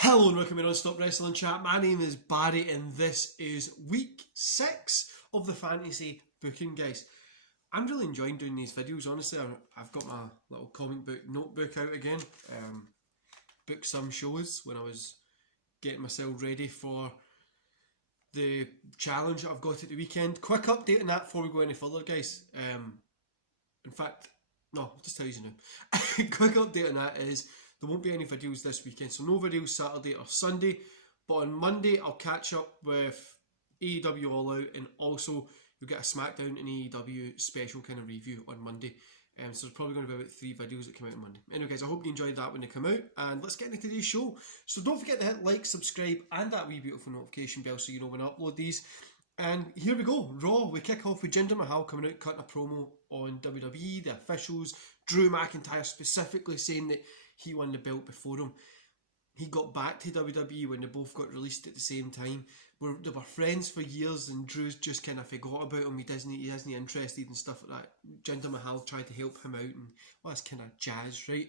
Hello and welcome to Non-Stop Wrestling Chat. My name is Barry and this is week 6 of the fantasy booking, guys. I'm really enjoying doing these videos, honestly. I've got my little comic book notebook out again. Booked some shows when I was getting myself ready for the challenge that I've got at the weekend. Quick update on that before we go any further, guys. In fact, no, I'll just tell you now. Quick update on that is there won't be any videos this weekend, so no videos Saturday or Sunday. But on Monday, I'll catch up with AEW All Out, and also you'll get a SmackDown and AEW special kind of review on Monday. So there's probably going to be about 3 videos that come out on Monday. Anyway, guys, I hope you enjoyed that when they come out, and let's get into today's show. So don't forget to hit like, subscribe, and that wee beautiful notification bell so you know when I upload these. And here we go, Raw. We kick off with Jinder Mahal coming out, cutting a promo on WWE, the officials, Drew McIntyre specifically saying that he won the belt before him. He got back to WWE when they both got released at the same time. They were friends for years, and Drew's just kind of forgot about him. He isn't interested and stuff like that. Jinder Mahal tried to help him out, and well, that's kind of jazz, right?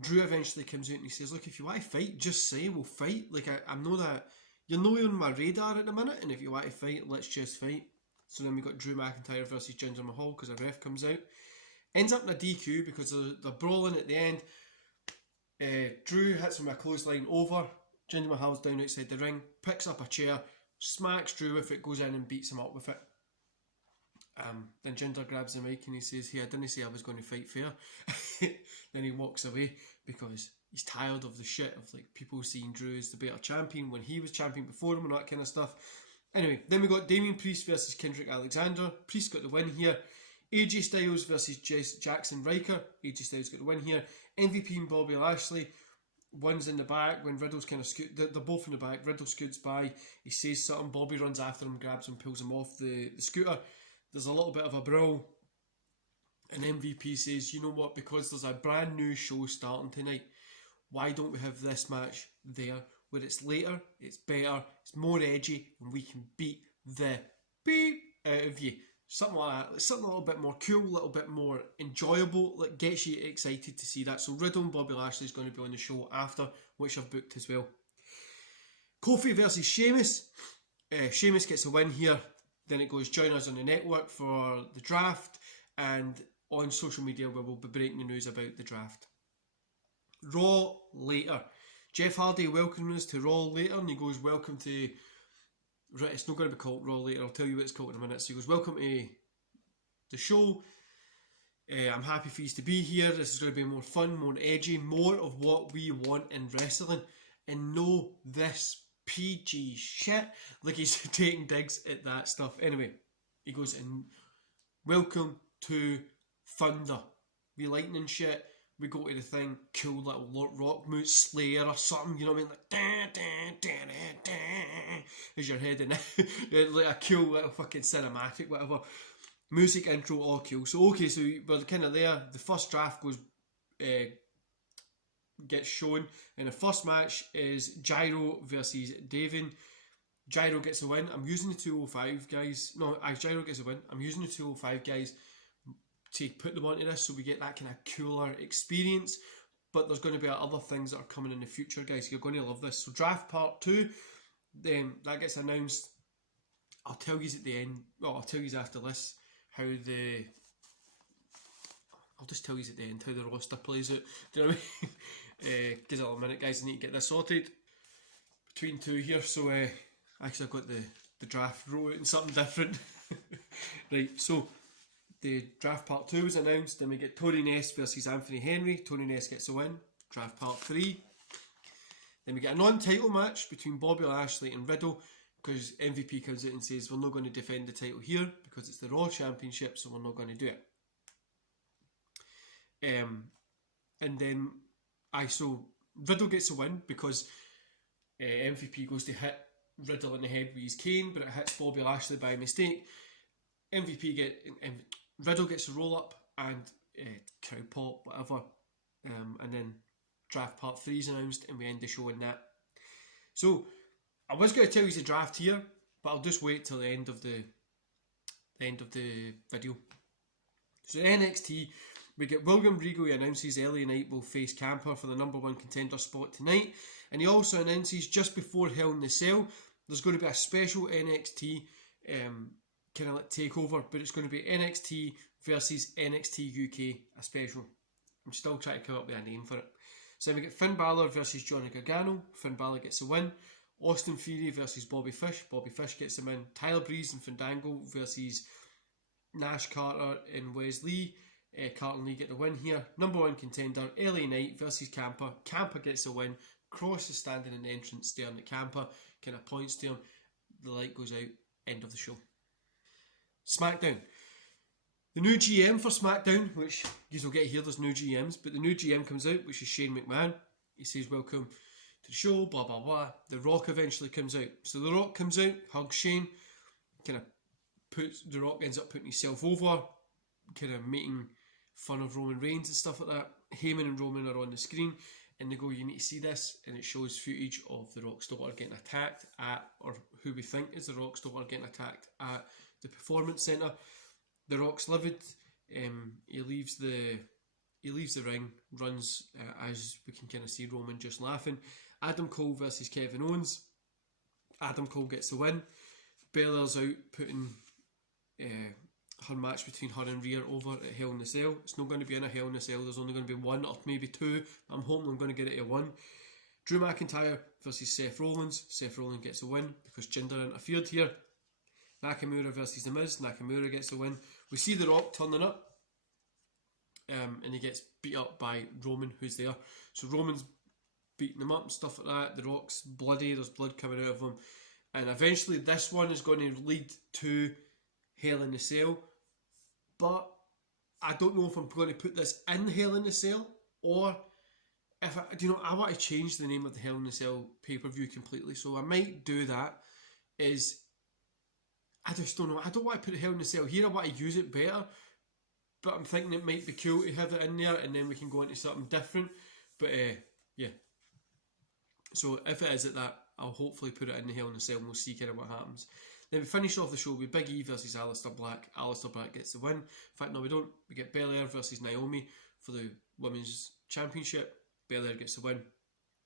Drew eventually comes out and he says, "Look, if you want to fight, just say we'll fight. Like I know that you're not on my radar at the minute, and if you want to fight, let's just fight." So then we got Drew McIntyre versus Jinder Mahal because a ref comes out. Ends up in a DQ because they're brawling at the end. Drew hits him with a clothesline over. Jinder Mahal's down outside the ring, picks up a chair, smacks Drew with it, goes in and beats him up with it. Then Jinder grabs the mic and he says, "Hey, I didn't say I was going to fight fair." Then he walks away because he's tired of the shit of like people seeing Drew as the better champion when he was champion before him and that kind of stuff. Anyway, then we got Damian Priest versus Kendrick Alexander. Priest got the win here. AJ Styles versus Jackson Ryker. AJ Styles got the win here. MVP and Bobby Lashley. One's in the back when Riddle's kind of they're both in the back. Riddle scoots by. He says something. Bobby runs after him, grabs him, pulls him off the scooter. There's a little bit of a brawl. And MVP says, "You know what? Because there's a brand new show starting tonight, why don't we have this match there where it's later, it's better, it's more edgy, and we can beat the beep out of you." Something like that, something a little bit more cool, a little bit more enjoyable, like gets you excited to see that. So Riddle and Bobby Lashley is going to be on the show after, which I've booked as well. Kofi versus Sheamus. Sheamus gets a win here. Then it goes, join us on the network for the draft, and on social media we will be breaking the news about the draft. Raw later. Jeff Hardy welcomes us to Raw later, and he goes, "Welcome to..." Right, it's not going to be called Raw later, I'll tell you what it's called in a minute. So he goes, "Welcome to the show. I'm happy for you to be here. This is going to be more fun, more edgy, more of what we want in wrestling. And no this PG shit." Like he's taking digs at that stuff. Anyway, he goes, "And welcome to Thunder. We lightning shit. We go to the thing, cool little rock moves, Slayer or something, you know what I mean? Like, da, da, da, da, da, as you're heading in. Like a cool little fucking cinematic, whatever. Music intro, all cool. So, okay, so we're kind of there. The first draft goes, gets shown. And the first match is Gyro versus Davin. Gyro gets the win. I'm using the 205 guys. No, Gyro gets the win. I'm using the 205 guys to put them onto this so we get that kind of cooler experience. But there's going to be other things that are coming in the future, guys. You're going to love this. So draft part 2, then that gets announced. I'll tell you at the end. Well, I'll tell you after this how the... I'll just tell you at the end how the roster plays out. Do you know what I mean? Give it a minute, guys. I need to get this sorted between two here. So actually I've got the draft wrote out in something different. Right, so the draft part 2 was announced. Then we get Tony Ness versus Anthony Henry. Tony Ness gets a win. Draft part 3. Then we get a non-title match between Bobby Lashley and Riddle, because MVP comes out and says we're not going to defend the title here because it's the Raw Championship, so we're not going to do it. And then so Riddle gets a win because MVP goes to hit Riddle in the head with his cane, but it hits Bobby Lashley by mistake. Riddle gets a roll up and cow pop, whatever, and then draft part 3 is announced, and we end the show in that. So I was going to tell you the draft here, but I'll just wait till the end of the video. So NXT, We get William Regal. He announces LA Knight will face Ciampa for the #1 contender spot tonight. And he also announces just before Hell in the Cell, there's going to be a special NXT kind of like takeover, but it's going to be NXT versus NXT UK, a special. I'm still trying to come up with a name for it. So then we get Finn Balor versus Johnny Gargano. Finn Balor gets the win. Austin Theory versus Bobby Fish. Bobby Fish gets the win. Tyler Breeze and Fandango versus Nash, Carter and Wes Lee. Carter and Lee get the win here. #1 contender, LA Knight versus Ciampa. Ciampa gets the win. Cross is standing in the entrance staring at Ciampa. Kind of points to him. The light goes out. End of the show. SmackDown. The new GM for SmackDown, which you will get here, there's new GMs, but the new GM comes out, which is Shane McMahon. He says, welcome to the show, blah, blah, blah. The Rock eventually comes out. So The Rock comes out, hugs Shane, kind of The Rock ends up putting himself over, kind of making fun of Roman Reigns and stuff like that. Heyman and Roman are on the screen, and they go, you need to see this, and it shows footage of The Rock's daughter getting attacked at, or who we think is The Rock's daughter getting attacked at the Performance Centre. The Rock's livid. He leaves the ring, runs as we can kind of see Roman just laughing. Adam Cole versus Kevin Owens. Adam Cole gets the win. Belair's out putting her match between her and Rhea over at Hell in a Cell. It's not going to be in a Hell in a Cell. There's only going to be one or maybe two. I'm hoping I'm going to get it to one. Drew McIntyre versus Seth Rollins. Seth Rollins gets a win because Jinder interfered here. Nakamura versus The Miz. Nakamura gets the win. We see The Rock turning up, and he gets beat up by Roman, who's there. So Roman's beating him up and stuff like that. The Rock's bloody. There's blood coming out of him. And eventually this one is going to lead to Hell in a Cell. But I don't know if I'm going to put this in Hell in a Cell, or if I want to change the name of the Hell in a Cell pay-per-view completely. So I might do that. I just don't know. I don't want to put Hell in a Cell here. I want to use it better. But I'm thinking it might be cool to have it in there, and then we can go into something different. But yeah. So if it is at that, I'll hopefully put it in the Hell in a Cell and we'll see kind of what happens. Then we finish off the show with Big E versus Aleister Black. Aleister Black gets the win. In fact, no, we don't. We get Belair versus Naomi for the Women's Championship. Belair gets the win.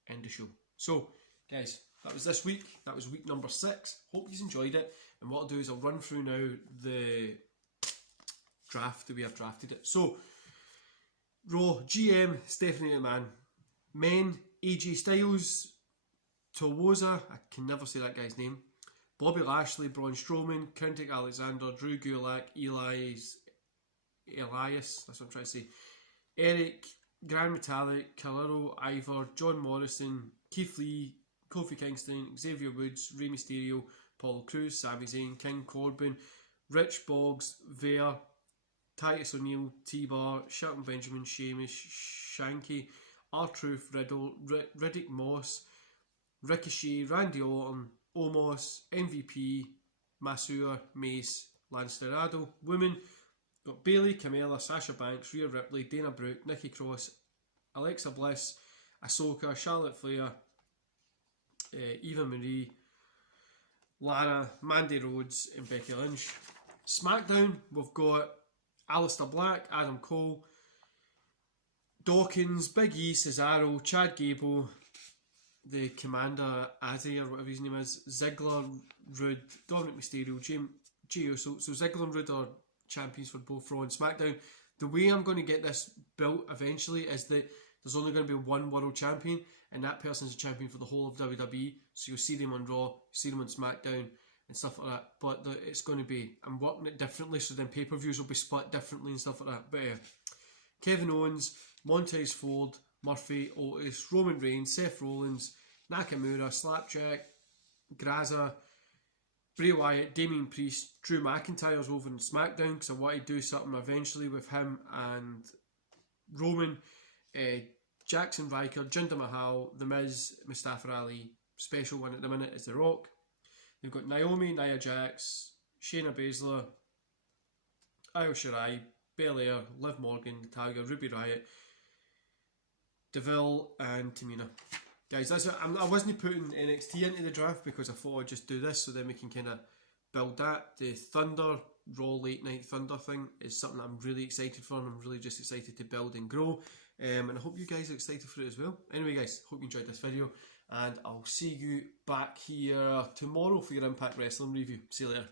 End of show. So, guys, that was this week. That was week number 6. Hope you enjoyed it. And what I'll do is I'll run through now the draft that we have drafted it. So, Raw, GM, Stephanie McMahon. Men, AJ Styles, Towoza, I can never say that guy's name. Bobby Lashley, Braun Strowman, Kendrick Alexander, Drew Gulak, Elias, that's what I'm trying to say. Eric, Grand Metalik, Khalil, Ivor, John Morrison, Keith Lee, Kofi Kingston, Xavier Woods, Rey Mysterio, Apollo Crews, Sami Zayn, King Corbin, Rich Boggs, Vader, Titus O'Neil, T-Bar, Shelton Benjamin, Sheamus, Shanky, R-Truth, Riddle, Riddick Moss, Ricochet, Randy Orton, Omos, MVP, Masur, Mace, Lance Dorado. Women, got Bayley, Camilla, Sasha Banks, Rhea Ripley, Dana Brooke, Nikki Cross, Alexa Bliss, Ahsoka, Charlotte Flair, Eva Marie, Lana, Mandy Rhodes and Becky Lynch. SmackDown, we've got Aleister Black, Adam Cole, Dawkins, Big E, Cesaro, Chad Gable, the Commander Azzy or whatever his name is, Ziggler, Rude, Dominic Mysterio, Jey Uso. So Ziggler and Rude are champions for both Raw and SmackDown. The way I'm going to get this built eventually is that there's only going to be one world champion, and that person's a champion for the whole of WWE. So you'll see them on Raw, you see them on SmackDown and stuff like that. But it's going to be, I'm working it differently, so then pay-per-views will be split differently and stuff like that. But Kevin Owens, Montez Ford, Murphy, Otis, Roman Reigns, Seth Rollins, Nakamura, Slapjack, Graza, Bray Wyatt, Damien Priest, Drew McIntyre's over in SmackDown because I want to do something eventually with him and Roman, Jackson Riker, Jinder Mahal, The Miz, Mustafa Ali. Special one at the minute is The Rock. They've got Naomi, Nia Jax, Shayna Baszler, Io Shirai, Belair, Liv Morgan, Natalia, Ruby Riott, Deville and Tamina. Guys, that's it. I wasn't putting NXT into the draft because I thought I'd just do this so then we can kind of build that. The Thunder, Raw Late Night Thunder thing is something I'm really excited for, and I'm really just excited to build and grow. And I hope you guys are excited for it as well. Anyway guys, hope you enjoyed this video, and I'll see you back here tomorrow for your Impact Wrestling review. See you later.